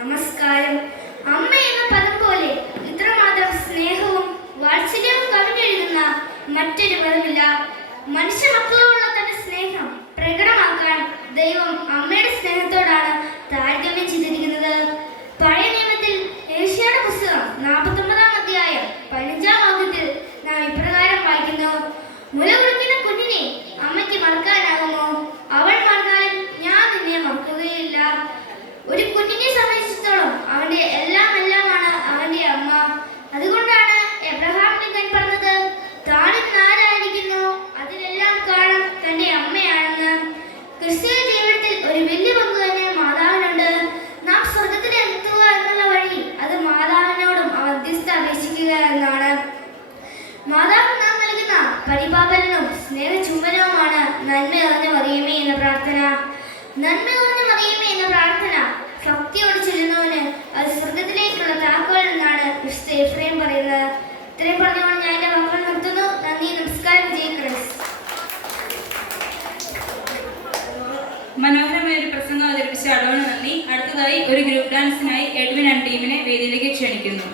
നമസ്കാരം. അമ്മ എന്ന പദം പോലെ ഇത്രമാത്രം സ്നേഹവും വാത്സല്യവും കവിഞ്ഞെഴുതുന്ന മറ്റൊരു പദമില്ല. മനുഷ്യ മക്കളോടുള്ള തന്റെ സ്നേഹം പ്രകടമാക്കാൻ ദൈവം അമ്മയുടെ സ്നേഹത്തോടാണ് താരതമ്യം ചെയ്തിരിക്കുന്നത്. പഴയ നിയമത്തിൽ ഏഷ്യായുടെ പുസ്തകം 49-ാം അധ്യായം 15-ാം വാക്യത്തിൽ നാം ഇപ്രകാരം വായിക്കുന്നു: മുല കുടിക്കുന്ന കുഞ്ഞിനെ അമ്മയ്ക്ക് മറക്കാനാകും, മറിയമേ എന്ന പ്രാർത്ഥന. നന്മ നിറഞ്ഞ മറിയമേ എന്ന പ്രാർത്ഥന ഭക്തിയോട് ചൊല്ലുന്നവന് അത് സ്വർഗത്തിലേക്കുള്ള താക്കോൽ എന്നാണ് വിശുദ്ധ എഫ്രേം പറയുന്നത്. ഇത്രയും പറഞ്ഞുകൊണ്ട് ഞാൻ എൻ്റെ വാക്കുകൾ നിർത്തുന്നു. നന്ദി, നമസ്കാരം. ജയ് ക്രിസ്തു. മനോഹരമായ ഒരു പ്രസംഗം അവതരിപ്പിച്ച അടവന് നന്ദി. അടുത്തതായി ഒരു ഗ്രൂപ്പ് ഡാൻസിനായി എഡ്വിൻ ആൻഡ് ടീമിനെ വേദിയിലേക്ക് ക്ഷണിക്കുന്നു.